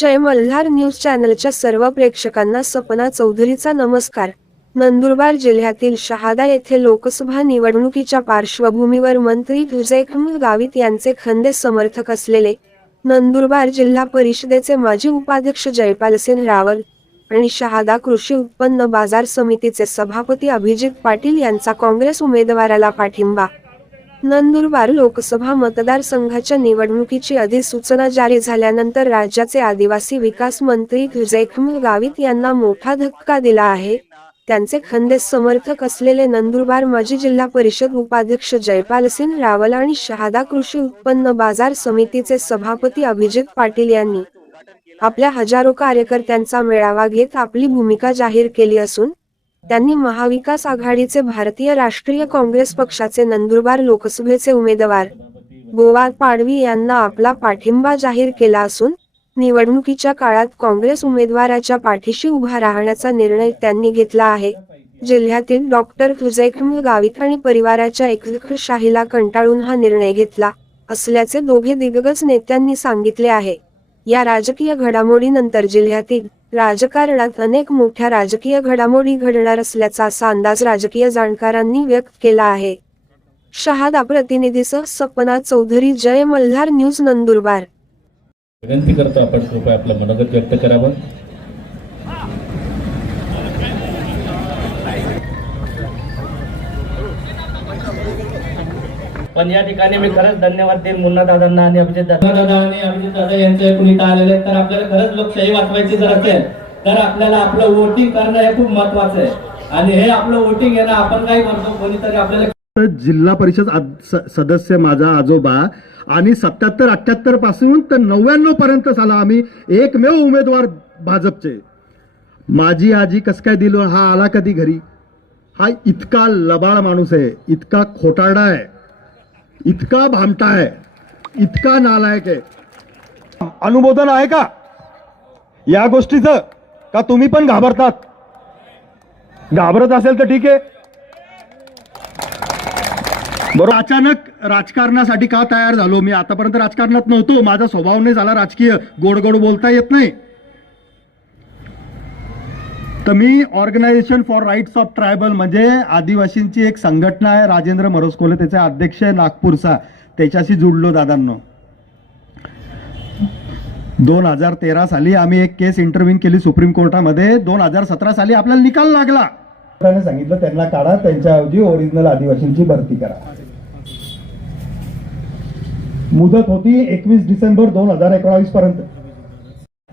जय Malhar news चॅनलच्या सर्व प्रेक्षकांना सपना चौधरीचा नमस्कार. नंदुरबार जिल्ह्यातील शहादा येथे लोकसभा निवडणुकीच्या पार्श्वभूमीवर मंत्री हुजैखम गावित यांचे खंदे समर्थक असलेले नंदुरबार जिल्हा परिषदेचे माजी उपाध्यक्ष जयपालसिंह रावल आणि शहादा कृषी उत्पन्न बाजार समितीचे सभापती अभिजित पाटील यांचा काँग्रेस उमेदवाराला पाठिंबा नंदुरबार लोकसभा मतदारसंघाच्या निवडणुकीची अधिसूचना जारी झाल्यानंतर राज्याचे आदिवासी विकास मंत्री जैखम गावित यांना मोठा धक्का दिला आहे. त्यांचे खंदे समर्थक असलेले नंदुरबार माजी जिल्हा परिषद उपाध्यक्ष जयपालसिंह रावल आणि शहादा कृषी उत्पन्न बाजार समितीचे सभापती अभिजित पाटील यांनी आपल्या हजारो कार्यकर्त्यांचा मेळावा घेत आपली भूमिका जाहीर केली असून त्यांनी महाविकास आघाडीचे भारतीय राष्ट्रीय काँग्रेस पक्षाचे नंदुरबार लोकसभेचे उमेदवार गोवा पाडवी यांना आपला पाठिंबा जाहीर केला असून निवडणुकीच्या काळात काँग्रेस उमेदवाराच्या पाठीशी उभा राहण्याचा निर्णय त्यांनी घेतला आहे. जिल्ह्यातील डॉक्टर हुजैखम गावित आणि परिवाराच्या एकशाहीला कंटाळून हा निर्णय घेतला असल्याचे दोघे दिग्गज नेत्यांनी सांगितले आहे. या राजकीय घडामोडीनंतर जिल्ह्यातील राजकारणात अनेक मोठ्या राजकीय घडामोडी घडणार असल्याचा असा अंदाज राजकीय जाणकारांनी व्यक्त केला आहे. शहादा प्रतिनिधीसह सपना चौधरी जय मल्हार न्यूज नंदुरबार. विनंती करतो आपण कृपया आपलं मनोगत व्यक्त करावं. पण या ठिकाणी मी खरंच धन्यवाद देईन मुन्ना दादांना आणि अभिजित दादा. दादा आणि अभिजित दादा यांच्या एकूण इथं आलेले तर आपल्याला खरंच लोकशाही वाचवायची जर असेल तर आपल्याला आपलं वोटिंग करणं हे खूप महत्वाचं आहे. आणि हे आपलं वोटिंग आहे ना आपण काय करतो कोणीतरी आपल्याला जिल्हा परिषद सदस्य माझा आजोबा आणि सत्याहत्तर अठ्याहत्तरपासून तर नव्याण्णव पर्यंत झाला आम्ही एकमेव उमेदवार भाजपचे. माझी आजी कस काय दिलो हा आला कधी घरी? हा इतका लबाळ माणूस आहे इतका खोटारडा आहे. इतका भामटा आहे इतका नालायक आहे अनुमोदन आहे का? या गोष्टीचं का तुम्ही पण घाबरतात? घाबरत असेल तर ठीक आहे. बरोबर. अचानक राजकारणासाठी का तयार झालो? मी आतापर्यंत राजकारणात नव्हतो. माझा स्वभाव नाही झाला राजकीय. गोड गोड बोलता येत नाही. तर मी organization for rights of tribal म्हणजे आदिवासींची एक संघटना आहे राजेंद्र मरोसकोले. त्याचे अध्यक्ष आहे नागपूरचा. त्याच्याशी जुडलो दादांनो. दोन हजार तेरा साली आम्ही एक केस इंटरव्ह्यू केली सुप्रीम कोर्टामध्ये. दोन हजार सतरा साली आपल्याला निकाल लागला. कोर्टाने सांगितलं त्यांना काढा त्यांच्याऐवजी ओरिजिनल आदिवासींची भरती करा. मुदत होती एकवीस डिसेंबर दोन हजार एकोणावीस पर्यंत.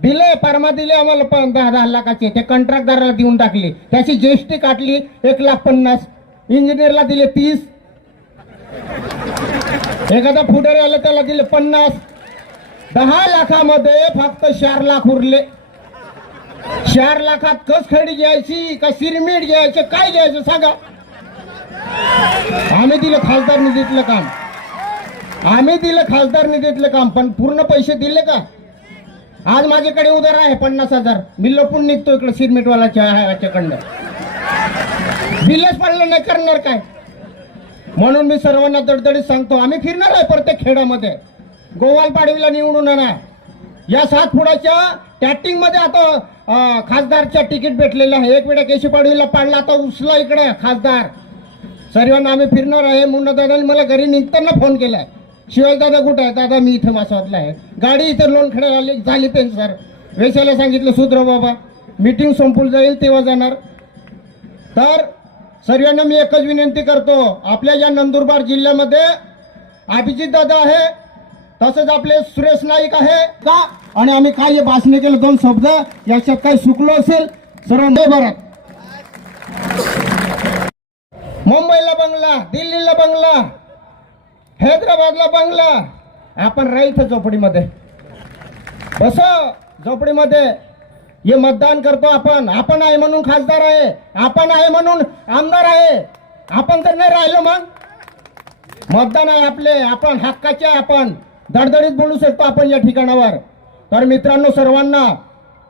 दिले परमा दिले आम्हाला दहा दहा लाखाचे. ते कंत्राटदाराला देऊन टाकले. त्याची जीएसटी काटली एक लाख पन्नास. इंजिनियरला दिले तीस. एखादा फुटारे आला त्याला दिले पन्नास. दहा लाखामध्ये फक्त चार लाख उरले. चार लाखात कस खडी घ्यायची का सिरमीट घ्यायचं काय घ्यायचं सांगा. आम्ही दिलं खासदार निधीतलं काम. आम्ही दिलं खासदार निधीतलं काम पण पूर्ण पैसे दिले का? आज माझ्याकडे उधार आहे पन्नास हजार. मी लपून निघतो इकडे सिरमिटवालाच्या ह्याच्याकडनं. बिलच पडलं नाही करणार काय? म्हणून मी सर्वांना दडदडीत सांगतो आम्ही फिरणार आहे प्रत्येक खेड्यामध्ये गोवालपाडवीला निवडून आणा. या सात फुडाच्या टॅटिंगमध्ये आता खासदारच्या तिकीट भेटलेलं आहे. एक वेळा केशी पाडवीला पाडला आता उचला इकडे खासदार. सर्वांना आम्ही फिरणार आहे. मुन्ना मला घरी निघताना फोन केलाय. शिवाय दादा कुठं आहे? दादा मी इथं मासावतला आहे. गाडी इथं लोन खेळायला आली झाली पेन सर. वेशाला सांगितलं सुद्र बाबा. मीटिंग संपून जाईल तेव्हा जाणार. तर सर्वांना मी एकच विनंती करतो. आपल्या या नंदुरबार जिल्ह्यामध्ये अभिजित दादा आहे तसंच आपले सुरेश नाईक आहे. का? आणि आम्ही काय भाषण केलं दोन शब्द. याच्यात काही चुकलो असेल सर्व भरात. मुंबईला बंगला दिल्लीला बंगला. हैदराबादला बंगला. आपण राहायचं झोपडीमध्ये. बस झोपडीमध्ये. हे मतदान करतो आपण. आपण आहे म्हणून खासदार आहे. आपण आहे म्हणून आमदार आहे. आपण तर नाही राहिलो मग. मतदान आहे आपले. आपण हक्काचे आहे आपण. दडदडीत बोलू शकतो आपण या ठिकाणावर. तर मित्रांनो सर्वांना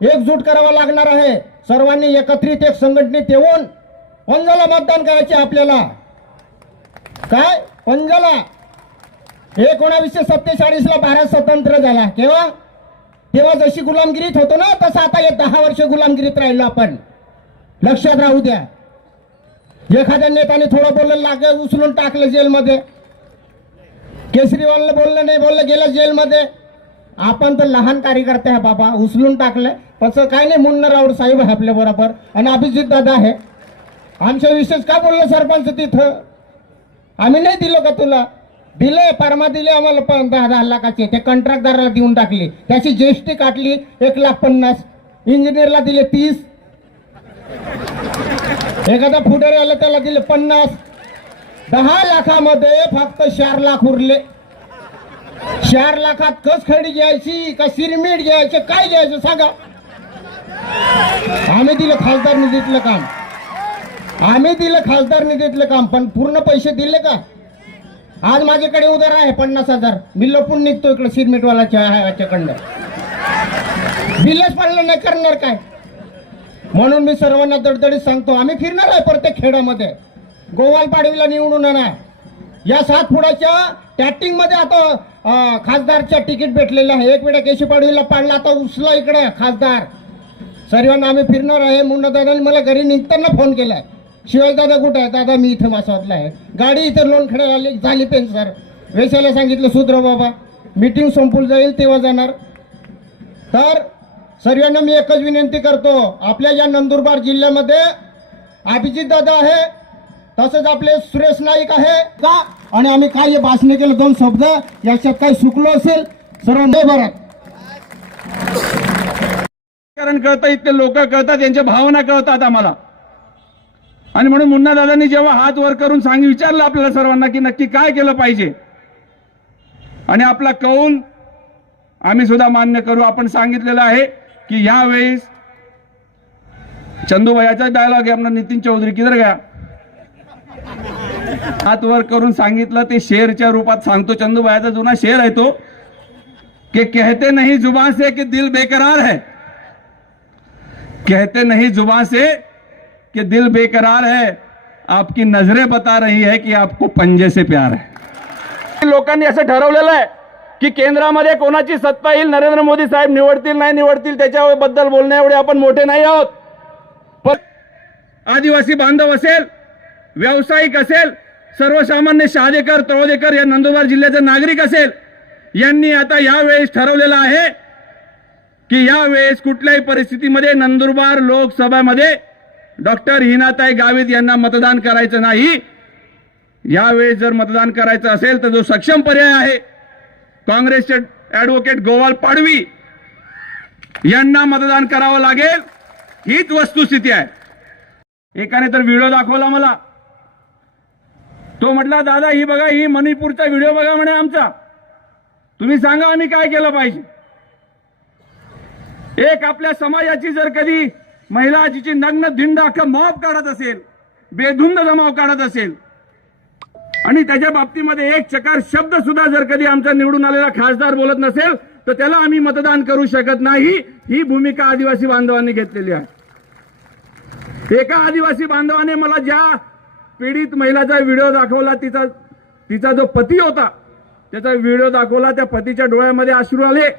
एकजूट करावा लागणार आहे. सर्वांनी एकत्रित एक संघटनेत येऊन पंजाला मतदान करायचे आपल्याला. काय? पंजाला. एकोणावीसशे सत्तेचाळीस ला भारत स्वतंत्र झाला. केव्हा? तेव्हा जशी गुलामगिरीत होतो ना तसं आता हे दहा वर्ष गुलामगिरीत राहिलो आपण. लक्षात राहू द्या. एखाद्या नेत्याने थोडं बोललं लागलं उचलून टाकलं जेलमध्ये. केसरीवालला बोललं नाही बोललं गेलं जेलमध्ये. आपण तर लहान कार्यकर्ते आहे बाबा उचलून टाकलं. तसं काय नाही मुन्ना राऊत साहेब आहे आपल्या बरोबर. आणि अभिजित दादा आहे. आमच्या विशेष का बोललं सरपंच तिथं? आम्ही नाही दिलो का तुला? दिले परमा दिले आम्हाला पण दहा दहा लाखाचे ते कंत्राटदाराला देऊन टाकली. त्याची जीएसटी काटली एक लाख पन्नास. इंजिनियरला दिले तीस. एखादा फुडेर आला त्याला दिले पन्नास. दहा लाखामध्ये फक्त चार लाख उरले. चार लाखात कस खडी घ्यायची का सिरमीट घ्यायचे काय घ्यायचं सांगा. आम्ही दिलं खासदार निधीतलं काम. आम्ही दिलं खासदार निधीतलं काम पण पूर्ण पैसे दिले का? आज माझ्याकडे उधार आहे पन्नास हजार. मी लपून निघतो इकडे सिरमिटवालाच्या बिलच पडलं नाही करणार काय? म्हणून मी सर्वांना दडदडीत सांगतो आम्ही फिरणार आहे प्रत्येक खेड्यामध्ये गोवाल पाडवीला निवडून येणार या सात फुडाच्या टॅटिंगमध्ये आता खासदारच्या तिकीट भेटलेलं आहे. एक वेळा केशी पाडवीला पाडला आता उचला इकडे खासदार. सर्वांना आम्ही फिरणार आहे मुन्ना मला घरी निघताना फोन केलाय. शिवाय दादा कुठं आहे? दादा मी इथं मासावतला आहे. गाडी इथं लोणखडे आली झाली पेन सर. वेशाला सांगितलं सुधरा बाबा. मीटिंग संपून जाईल तेव्हा जाणार. तर सर्वांना मी एकच विनंती करतो. आपल्या या नंदुरबार जिल्ह्यामध्ये अभिजित दादा आहे. तसंच आपले सुरेश नाईक आहे. का आणि आम्ही काय हे भाषण केलं दोन शब्द. याच्यात काही चुकलो असेल सर्व बरं कारण कळतं इथले लोक कळतात यांच्या भावना कळतात आम्हाला. आणि म्हणून मुन्ना दादांनी जेव्हा हात वर करून सांग विचारलं आपल्याला सर्वांना की नक्की काय केलं पाहिजे? आणि आपला कौल आम्ही सुद्धा मान्य करू. आपण सांगितलेलं आहे की यावेळेस चंदूबाईचा डायलॉग आहे. आपला नितीन चौधरी किधर गया? हात वर करून सांगितलं ते शेरच्या रूपात सांगतो. चंदूबायाचा जुना शेर आहे तो कि कहते नहीं जुबान से कि दिल बेकरार है? कहते नहीं जुबान से कि दिल बेकरार है आपकी नजरें बता रही है कि आपको पंजे से प्यार है। लोकांनी असं ठरवलेलं आहे की केंद्रामध्ये कोणाची सत्ता येईल नरेंद्र मोदी साहेब निवडतील नाही निवडतील त्याच्याबद्दल बोलण्या एवढे आपण मोठे नाही आहोत. पण आदिवासी बांधव असेल व्यावसायिक असेल सर्वसामान्य शहादेकर तळोदेकर या नंदुरबार जिल्ह्याचे नागरिक असेल यांनी आता यावेळेस ठरवलेलं आहे की यावेळेस कुठल्याही परिस्थितीमध्ये नंदुरबार लोकसभामध्ये डॉक्टर हिनाताई गावित यांना मतदान करायचं नाही. यावेळेस जर मतदान करायचं असेल तर जो सक्षम पर्याय आहे काँग्रेसचे ऍडव्होकेट गोवाल पाडवी यांना मतदान करावं लागेल. हीच वस्तुस्थिती आहे. एकाने तर व्हिडिओ दाखवला मला. तो म्हटला दादा ही बघा ही मणिपूरचा व्हिडिओ बघा म्हणे आमचा. तुम्ही सांगा आम्ही काय केलं पाहिजे. एक आपल्या समाजाची जर कधी महिला जिची नग्न धिंड अख्खं मॉब काढत असेल बेधुंद जमाव काढत असेल. आणि त्याच्या बाबतीमध्ये एक चकार शब्द सुद्धा जर कधी आमचा निवडून आलेला खासदार बोलत नसेल तर त्याला आम्ही मतदान करू शकत नाही. ही भूमिका आदिवासी बांधवांनी घेतलेली आहे. एका आदिवासी बांधवाने मला ज्या पीडित महिलाचा व्हिडिओ दाखवला तिचा तिचा जो पती होता त्याचा व्हिडिओ दाखवला त्या पतीच्या डोळ्यामध्ये अश्रू आले.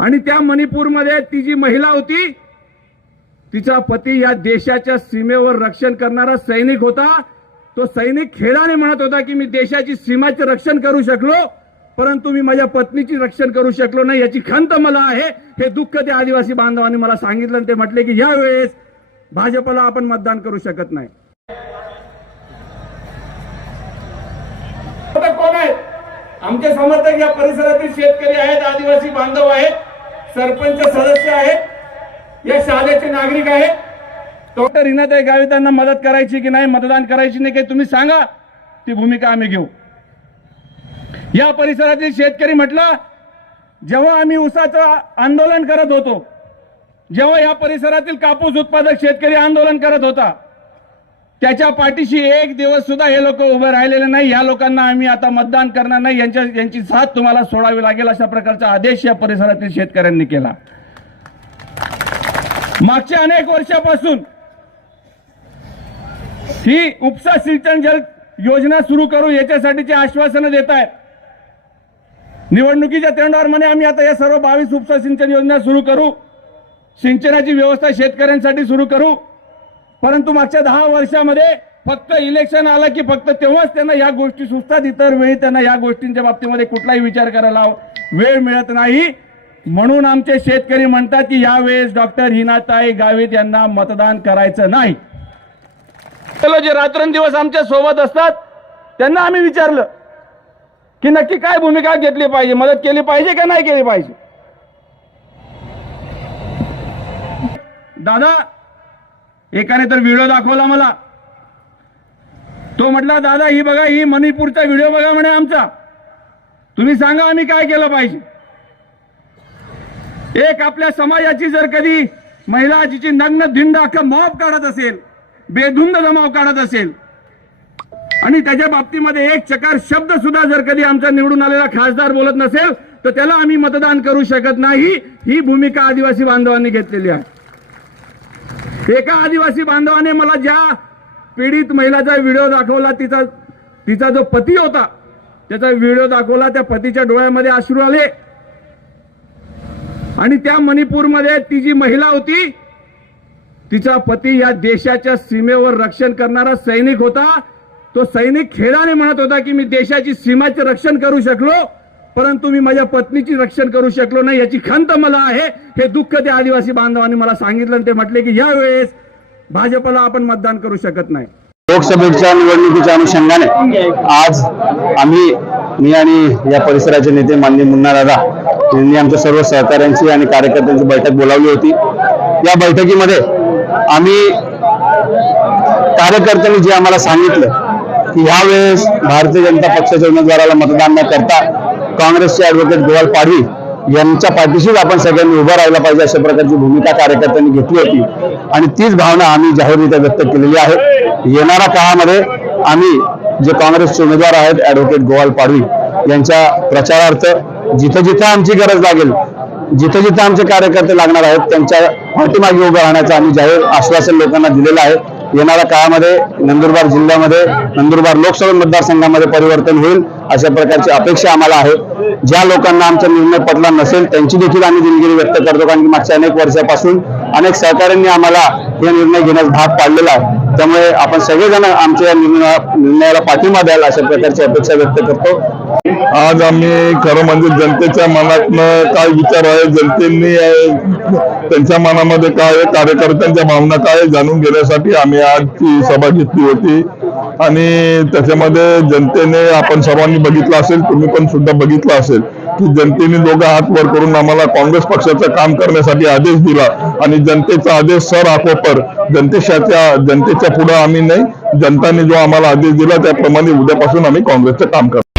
आणि त्या मणिपूरमध्ये ती जी महिला होती तिचा पती या देशाच्या सीमेवर रक्षण करणारा सैनिक होता. तो सैनिक खेळाने म्हणत होता की मी देशाची सीमाचे रक्षण करू शकलो परंतु मी माझ्या पत्नीची रक्षण करू शकलो नाही. याची खंत मला आहे. हे दुःख त्या आदिवासी बांधवांनी मला सांगितलं आणि ते म्हटले की यावेळेस भाजपला आपण मतदान करू शकत नाही. कोण आमचे समर्थक या परिसरातील शेतकरी आहेत आदिवासी बांधव आहेत सरपंच सदस्य आहेत या शाळेचे नागरिक आहेत. डॉक्टर हिनाताई गावितांना मदत करायची की नाही मतदान करायची नाही काही तुम्ही सांगा ती भूमिका आम्ही घेऊ. या परिसरातील शेतकरी म्हटलं जेव्हा आम्ही उसाचं आंदोलन करत होतो जेव्हा या परिसरातील कापूस उत्पादक शेतकरी आंदोलन करत होता त्याच्या पाठीशी एक दिवस सुद्धा हे लोक उभे राहिलेले नाही. या लोकांना आम्ही आता मतदान करणार नाही. यांच्या यांची साथ तुम्हाला सोडावी लागेल अशा प्रकारचा आदेश या परिसरातील शेतकऱ्यांनी केला. मागच्या अनेक वर्षापासून ही उपसा सिंचन जल योजना सुरू करू याच्यासाठीची आश्वासनं देत आहेत. निवडणुकीच्या म्हणे आम्ही आता या सर्व बावीस उपसा सिंचन योजना सुरू करू. सिंचनाची व्यवस्था शेतकऱ्यांसाठी सुरू करू. परंतु मागच्या दहा वर्षामध्ये फक्त इलेक्शन आलं की फक्त तेव्हाच त्यांना या गोष्टी सुचतात. इतर वेळी त्यांना या गोष्टींच्या बाबतीमध्ये कुठलाही विचार करायला वेळ मिळत नाही. म्हणून आमचे शेतकरी म्हणतात की यावेळेस डॉक्टर हिनाताई गावित यांना मतदान करायचं नाही. चलो जे रात्रंदिवस आमच्यासोबत असतात त्यांना आम्ही विचारलं की नक्की काय भूमिका घेतली पाहिजे? मदत केली पाहिजे का नाही केली पाहिजे? दादा एकाने तर व्हिडिओ दाखवला मला. तो म्हटला दादा ही बघा ही मणिपूरचा व्हिडिओ बघा म्हणे आमचा. तुम्ही सांगा आम्ही काय केलं पाहिजे. एक आपल्या समाजाची जर कधी महिला जिची नग्न धिंड अख्खं मॉब काढत असेल बेधुंद जमाव काढत असेल आणि त्याच्या बाबतीमध्ये एक चकार शब्द सुद्धा जर कधी आमचा निवडून आलेला खासदार बोलत नसेल तर त्याला आम्ही मतदान करू शकत नाही. ही भूमिका आदिवासी बांधवांनी घेतलेली आहे. एका आदिवासी बांधवाने मला ज्या पीडित महिलाचा व्हिडिओ दाखवला तिचा तिचा जो पती होता त्याचा व्हिडिओ दाखवला त्या पतीच्या डोळ्यामध्ये अश्रू आले. आणि त्या मणिपूरमध्ये ती जी महिला होती तिचा पती या देशाच्या सीमेवर रक्षण करणारा सैनिक होता. तो सैनिक खेळाने म्हणत होता की मी देशाची सीमाचे रक्षण करू शकलो. परंतु मी माझ्या पत्नीची रक्षण करू शकलो नाही याची खंत मला आहे. हे दुःख त्या आदिवासी बांधवांनी मला सांगितलं ते म्हटले की यावेळेस भाजपला आपण मतदान करू शकत नाही. लोकसभेच्या निवडणुकीच्या अनुषंगाने आज आम्ही मी आणि या परिसराचे नेते माननीय मुन्ना दादा यांनी आमच्या सर्व सहकाऱ्यांची आणि कार्यकर्त्यांची बैठक बोलावली होती. या बैठकीमध्ये आम्ही कार्यकर्त्यांनी जे आम्हाला सांगितलं की ह्यावेळेस भारतीय जनता पक्षाच्या उमेदवाराला मतदान न करता काँग्रेसचे ऍडव्होकेट गोवाल पाडवी यांच्या पाठीशीच आपण सगळ्यांनी उभं राहिला पाहिजे अशा प्रकारची भूमिका कार्यकर्त्यांनी घेतली होती. आणि तीच भावना आम्ही जाहीररित्या व्यक्त केलेली आहे. येणाऱ्या काळामध्ये आम्ही जे काँग्रेसचे उमेदवार आहेत ऍडव्होकेट गोवाल पाडवी यांच्या प्रचारार्थ जिथं जिथं आमची गरज लागेल जिथं जिथं आमचे कार्यकर्ते लागणार आहेत त्यांच्या पाठीमागे उभं राहण्याचं आम्ही जाहीर आश्वासन लोकांना दिलेलं आहे. येणाऱ्या काळामध्ये नंदुरबार जिल्ह्यामध्ये नंदुरबार लोकसभा मतदारसंघामध्ये परिवर्तन होईल. अशा प्रकारची अपेक्षा आम्हाला आहे. ज्या लोकांना आमचा निर्णय पटला नसेल त्यांची देखील आम्ही दिलगिरी व्यक्त करतो कारण की मागच्या अनेक वर्षापासून अनेक सहकाऱ्यांनी आम्हाला हे निर्णय घेण्यास भाग पाडलेला आहे. त्यामुळे आपण सगळेजण आमच्या या निर्णया निर्णयाला पाठिंबा द्याल अशा प्रकारची अपेक्षा व्यक्त करतो. आज आम्ही खरं म्हणजे जनतेच्या मनातनं काय विचार आहे जनतेने त्यांच्या मनामध्ये काय आहे कार्यकर्त्यांच्या भावना काय आहे जाणून घेण्यासाठी आम्ही आज ती सभा घेतली होती. आणि त्याच्यामध्ये जनतेने आपण सर्वांनी बघितलं असेल तुम्ही पण सुद्धा बघितलं असेल की जनतेने दोघं हात वर करून आम्हाला काँग्रेस पक्षाचं काम करण्यासाठी आदेश दिला. आणि जनतेचा आदेश सर आपोपर जनतेच्या जनतेच्या पुढे आम्ही नाही जनताने जो आम्हाला आदेश दिला त्याप्रमाणे उद्यापासून आम्ही काँग्रेसचं काम करतो